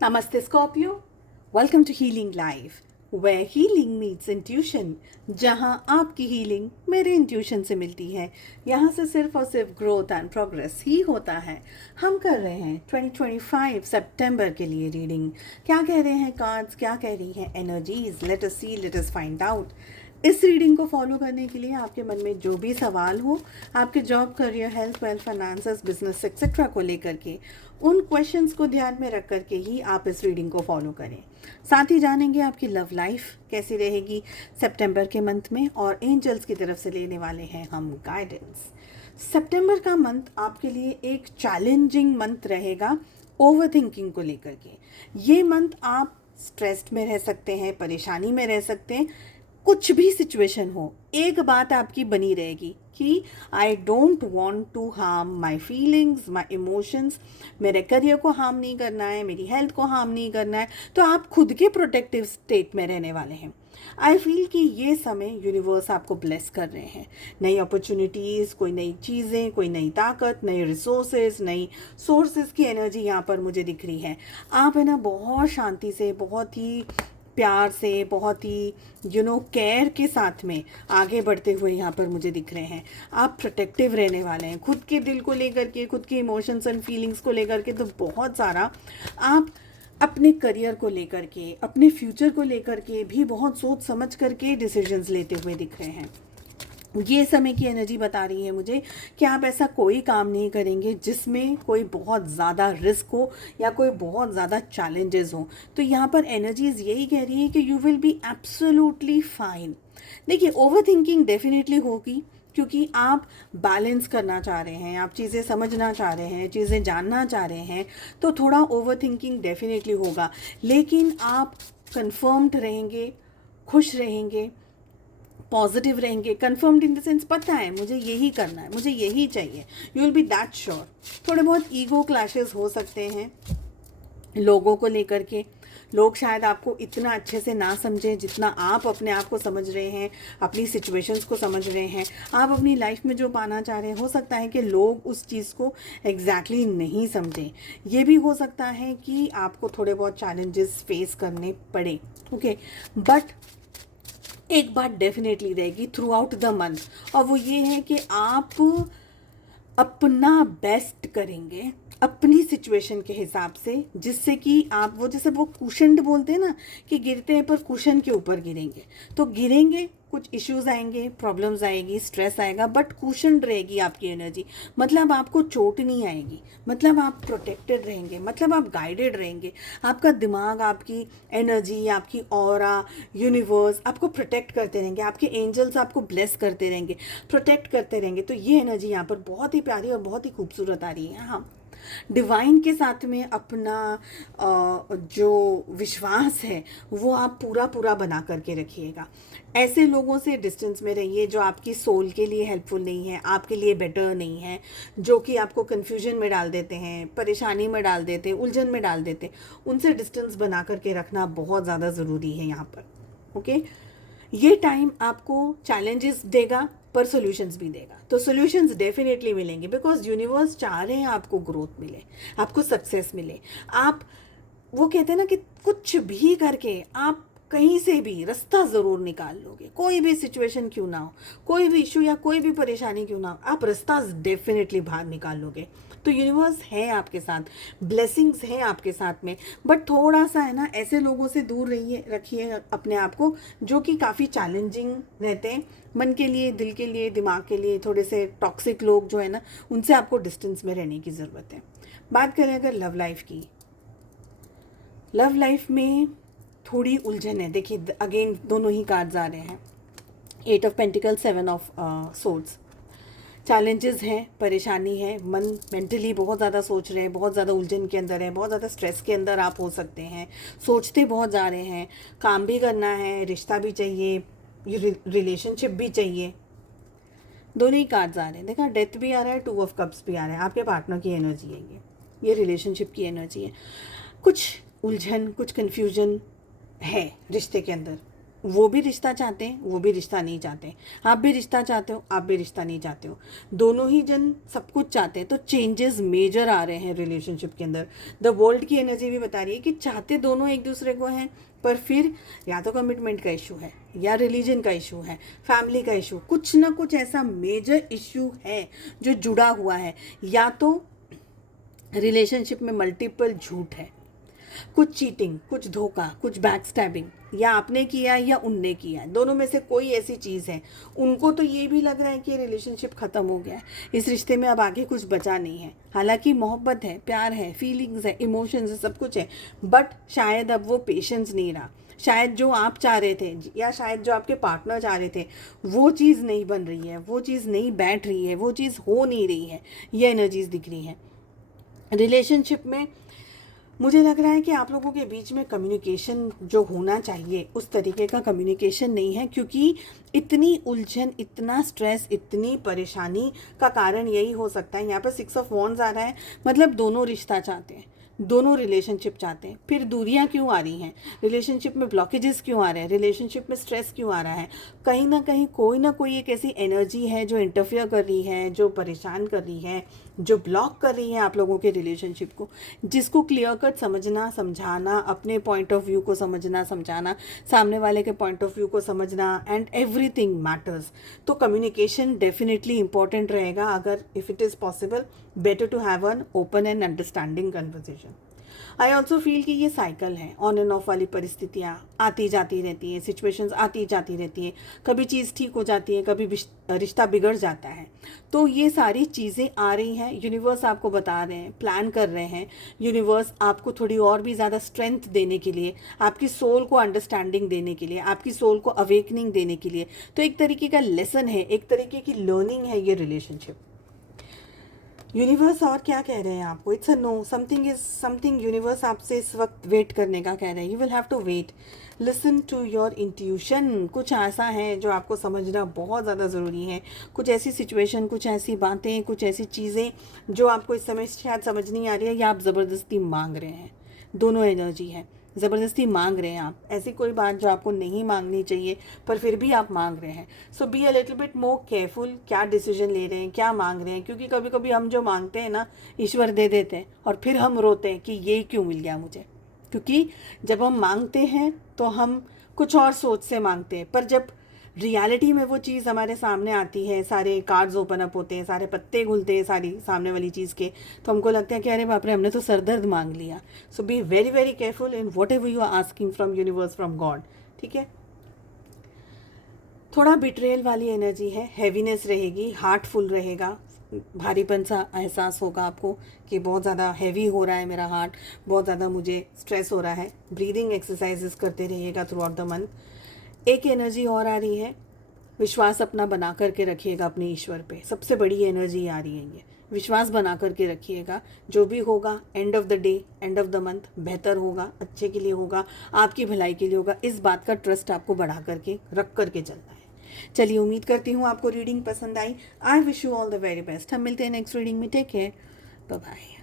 Namaste Scorpio, welcome to Healing Life, where healing meets intuition. जहाँ आपकी healing मेरे intuition से मिलती है, यहाँ से सिर्फ और सिर्फ ग्रोथ एंड प्रोग्रेस ही होता है। हम कर रहे हैं 2025 सितंबर के लिए रीडिंग। क्या कह रहे हैं कार्ड्स, क्या कह रही हैं एनर्जीज, लेट अस सी, लेट अस फाइंड आउट। इस रीडिंग को फॉलो करने के लिए आपके मन में जो भी सवाल हो, आपके job, career, health, wealth, finances, business etcetera को लेकर के, उन क्वेश्चंस को ध्यान में रख करके ही आप इस रीडिंग को फॉलो करें। साथ ही जानेंगे आपकी लव लाइफ कैसी रहेगी सितंबर के मंथ में, और एंजल्स की तरफ से लेने वाले हैं हम गाइडेंस। सितंबर का मंथ आपके लिए एक चैलेंजिंग मंथ रहेगा ओवर थिंकिंग को लेकर के। ये मंथ आप स्ट्रेस्ड में रह सकते हैं, परेशानी में रह सकते हैं। कुछ भी सिचुएशन हो, एक बात आपकी बनी रहेगी कि I don't want to harm my feelings, my emotions. मेरे करियर को हार्म नहीं करना है, मेरी हेल्थ को हार्म नहीं करना है। तो आप खुद के प्रोटेक्टिव स्टेट में रहने वाले हैं। आई फील कि ये समय यूनिवर्स आपको ब्लेस कर रहे हैं। नई अपॉर्चुनिटीज़, कोई नई चीज़ें, कोई नई ताकत, नई रिसोर्सेज, नई सोर्सेज की एनर्जी यहाँ पर मुझे दिख रही है। आप है ना बहुत शांति से, बहुत ही प्यार से, बहुत ही केयर के साथ में आगे बढ़ते हुए यहाँ पर मुझे दिख रहे हैं। आप प्रोटेक्टिव रहने वाले हैं खुद के दिल को लेकर के, खुद के इमोशंस एंड फीलिंग्स को लेकर के। तो बहुत सारा आप अपने करियर को लेकर के, अपने फ्यूचर को लेकर के भी बहुत सोच समझ करके डिसीजंस लेते हुए दिख रहे हैं। ये समय की एनर्जी बता रही है मुझे कि आप ऐसा कोई काम नहीं करेंगे जिसमें कोई बहुत ज़्यादा रिस्क हो या कोई बहुत ज़्यादा चैलेंजेस हो। तो यहाँ पर एनर्जीज यही कह रही है कि you will be absolutely fine. देखिए, ओवर थिंकिंग डेफिनेटली होगी क्योंकि आप बैलेंस करना चाह रहे हैं, आप चीज़ें समझना चाह रहे हैं, चीज़ें जानना चाह रहे हैं। तो थोड़ा ओवर थिंकिंग डेफिनेटली होगा, लेकिन आप कंफर्म्ड रहेंगे, खुश रहेंगे, पॉजिटिव रहेंगे। कंफर्म्ड इन द सेंस पता है मुझे यही करना है, मुझे यही चाहिए। You will be that sure. थोड़े बहुत ईगो क्लैशेस हो सकते हैं लोगों को लेकर के। लोग शायद आपको इतना अच्छे से ना समझें जितना आप अपने आप को समझ रहे हैं, अपनी सिचुएशंस को समझ रहे हैं। आप अपनी लाइफ में जो पाना चाह रहे हैं, हो सकता है कि लोग उस चीज़ को एग्जैक्टली नहीं समझें। ये भी हो सकता है कि आपको थोड़े बहुत चैलेंजेस फेस करने पड़े। ओके, बट एक बात डेफिनेटली रहेगी थ्रू आउट द मंथ, और वो ये है कि आप अपना बेस्ट करेंगे अपनी सिचुएशन के हिसाब से, जिससे कि आप वो, जैसे वो कुशन्ड बोलते हैं ना कि गिरते हैं पर कुशन के ऊपर गिरेंगे। तो गिरेंगे, कुछ इश्यूज आएंगे, प्रॉब्लम्स आएगी, स्ट्रेस आएगा, बट कुशन्ड रहेगी आपकी एनर्जी। मतलब आपको चोट नहीं आएगी, मतलब आप प्रोटेक्टेड रहेंगे, मतलब आप गाइडेड रहेंगे। आपका दिमाग, आपकी एनर्जी, आपकी ऑरा, यूनिवर्स आपको प्रोटेक्ट करते रहेंगे, आपके एंजल्स आपको ब्लेस करते रहेंगे, प्रोटेक्ट करते रहेंगे। तो ये एनर्जी यहाँ पर बहुत ही प्यारी और बहुत ही खूबसूरत आ रही है। हाँ, डिवाइन के साथ में अपना जो विश्वास है वो आप पूरा पूरा बना करके रखिएगा। ऐसे लोगों से डिस्टेंस में रहिए जो आपकी सोल के लिए हेल्पफुल नहीं है, आपके लिए बेटर नहीं है, जो कि आपको कन्फ्यूजन में डाल देते हैं, परेशानी में डाल देते हैं, उलझन में डाल देते हैं। उनसे डिस्टेंस बना करके रखना बहुत ज़्यादा ज़रूरी है यहाँ पर। ओके, ये टाइम आपको चैलेंजेस देगा पर सॉल्यूशंस भी देगा। तो सॉल्यूशंस डेफिनेटली मिलेंगे, बिकॉज यूनिवर्स चाह रहे हैं आपको ग्रोथ मिले, आपको सक्सेस मिले। आप, वो कहते हैं ना कि कुछ भी करके आप कहीं से भी रास्ता ज़रूर निकाल लोगे। कोई भी सिचुएशन क्यों ना हो, कोई भी इशू या कोई भी परेशानी क्यों ना हो, आप रास्ता डेफिनेटली बाहर निकाल लोगे। तो यूनिवर्स है आपके साथ, ब्लेसिंग्स हैं आपके साथ में। बट थोड़ा सा है ना, ऐसे लोगों से दूर रहिए, रखिए अपने आप को जो कि काफ़ी चैलेंजिंग रहते हैं मन के लिए, दिल के लिए, दिमाग के लिए। थोड़े से टॉक्सिक लोग जो है ना, उनसे आपको डिस्टेंस में रहने की ज़रूरत है। बात करें अगर लव लाइफ की, लव लाइफ में थोड़ी उलझन है। देखिए, अगेन दोनों ही कार्ड्स आ रहे हैं, 8 of pentacle, 7 of swords. Challenges हैं, परेशानी है, मन मेंटली बहुत ज़्यादा सोच रहे हैं, बहुत ज़्यादा उलझन के अंदर है, बहुत ज़्यादा स्ट्रेस के अंदर आप हो सकते हैं, सोचते बहुत जा रहे हैं। काम भी करना है, रिश्ता भी चाहिए, रिलेशनशिप भी चाहिए। दोनों ही कार्ड्स आ रहे हैं। देखा, डेथ भी आ रहा है, 2 ऑफ कप्स भी आ रहा है। आपके पार्टनर की एनर्जी है ये रिलेशनशिप की एनर्जी है। कुछ उलझन, कुछ कन्फ्यूजन है रिश्ते के अंदर। वो भी रिश्ता चाहते हैं, वो भी रिश्ता नहीं चाहते, आप भी रिश्ता चाहते हो, आप भी रिश्ता नहीं चाहते हो, दोनों ही जन सब कुछ चाहते हैं। तो चेंजेस मेजर आ रहे हैं रिलेशनशिप के अंदर। द वर्ल्ड की एनर्जी भी बता रही है कि चाहते दोनों एक दूसरे को हैं, पर फिर या तो कमिटमेंट का इशू है, या रिलीजन का इशू है, फैमिली का इशू, कुछ ना कुछ ऐसा मेजर इशू है जो जुड़ा हुआ है। या तो रिलेशनशिप में मल्टीपल झूठ है, कुछ चीटिंग, कुछ धोखा, कुछ बैक स्टैबिंग, या आपने किया या उनने किया, दोनों में से कोई ऐसी चीज़ है। उनको तो ये भी लग रहा है कि रिलेशनशिप ख़त्म हो गया है, इस रिश्ते में अब आगे कुछ बचा नहीं है। हालांकि मोहब्बत है, प्यार है, फीलिंग्स है, इमोशंस है, सब कुछ है, बट शायद अब वो पेशेंस नहीं रहा। शायद जो आप चाह रहे थे, या शायद जो आपके पार्टनर चाह रहे थे, वो चीज़ नहीं बन रही है, वो चीज़ नहीं बैठ रही है, वो चीज़ हो नहीं रही है। ये एनर्जीज दिख रही हैं रिलेशनशिप में। मुझे लग रहा है कि आप लोगों के बीच में कम्युनिकेशन जो होना चाहिए उस तरीके का कम्युनिकेशन नहीं है, क्योंकि इतनी उलझन, इतना स्ट्रेस, इतनी परेशानी का कारण यही हो सकता है। यहाँ पर 6 ऑफ वॉन्ड्स आ रहा है, मतलब दोनों रिश्ता चाहते हैं, दोनों रिलेशनशिप चाहते हैं, फिर दूरियां क्यों आ रही हैं, रिलेशनशिप में ब्लॉकेजेस क्यों आ रहे हैं, रिलेशनशिप में स्ट्रेस क्यों आ रहा है। कहीं ना कोई एक ऐसी एनर्जी है जो इंटरफियर कर रही है, जो परेशान कर रही है, जो ब्लॉक कर रही है आप लोगों के रिलेशनशिप को, जिसको क्लियर कट समझना, समझाना, अपने पॉइंट ऑफ व्यू को समझना, समझाना, सामने वाले के पॉइंट ऑफ व्यू को समझना, एंड एवरीथिंग मैटर्स। तो कम्युनिकेशन डेफिनेटली इंपॉर्टेंट रहेगा। अगर if it is possible, better to have an open and understanding conversation. I also feel कि ये साइकिल है, ऑन एंड ऑफ वाली परिस्थितियाँ आती जाती रहती हैं, सिचुएशंस आती जाती रहती हैं, कभी चीज़ ठीक हो जाती है, कभी रिश्ता बिगड़ जाता है। तो ये सारी चीज़ें आ रही हैं, यूनिवर्स आपको बता रहे हैं, प्लान कर रहे हैं। यूनिवर्स आपको थोड़ी और भी ज़्यादा स्ट्रेंथ देने के लिए, आपकी सोल को अंडरस्टैंडिंग देने के लिए, आपकी सोल को अवेकनिंग देने के लिए। तो एक तरीके का लेसन है, एक तरीके की लर्निंग है ये रिलेशनशिप। यूनिवर्स और क्या कह रहे हैं आपको? It's a no, something universe आपसे इस वक्त वेट करने का कह रहे हैं। You will have to wait, listen to your intuition. कुछ ऐसा है जो आपको समझना बहुत ज़्यादा ज़रूरी है। कुछ ऐसी सिचुएशन, कुछ ऐसी बातें, कुछ ऐसी चीज़ें जो आपको इस समय शायद समझ नहीं आ रही है, या आप ज़बरदस्ती मांग रहे हैं। दोनों एनर्जी है, ज़बरदस्ती मांग रहे हैं आप, ऐसी कोई बात जो आपको नहीं मांगनी चाहिए पर फिर भी आप मांग रहे हैं। So be a little bit more careful, क्या डिसीजन ले रहे हैं, क्या मांग रहे हैं, क्योंकि कभी कभी हम जो मांगते हैं ना, ईश्वर दे देते हैं और फिर हम रोते हैं कि ये क्यों मिल गया मुझे। क्योंकि जब हम मांगते हैं तो हम कुछ और सोच से मांगते हैं, पर जब रियलिटी में वो चीज़ हमारे सामने आती है, सारे कार्ड्स ओपन अप होते हैं, सारे पत्ते खुलते हैं सारी सामने वाली चीज़ के, तो हमको लगता है कि अरे बाप रे, हमने तो सरदर्द मांग लिया। So be very very careful in whatever you are asking from universe, from God. ठीक है, थोड़ा बिट्रेल वाली एनर्जी है, हैवीनेस रहेगी, हार्ट फुल रहेगा, भारीपन सा एहसास होगा आपको कि बहुत ज़्यादा हैवी हो रहा है मेरा हार्ट, बहुत ज़्यादा मुझे स्ट्रेस हो रहा है। ब्रीदिंग एक्सरसाइजेस करते रहिएगा थ्रू आउट द मंथ। एक एनर्जी और आ रही है, विश्वास अपना बना करके रखिएगा अपने ईश्वर पे। सबसे बड़ी एनर्जी आ रही है ये, विश्वास बना करके रखिएगा। जो भी होगा end of the day, end of the month बेहतर होगा, अच्छे के लिए होगा, आपकी भलाई के लिए होगा। इस बात का ट्रस्ट आपको बढ़ा करके रख करके चलना है। चलिए, उम्मीद करती हूँ आपको रीडिंग पसंद आई। I wish you all the very best. हम मिलते हैं नेक्स्ट रीडिंग में। Take care, bye bye.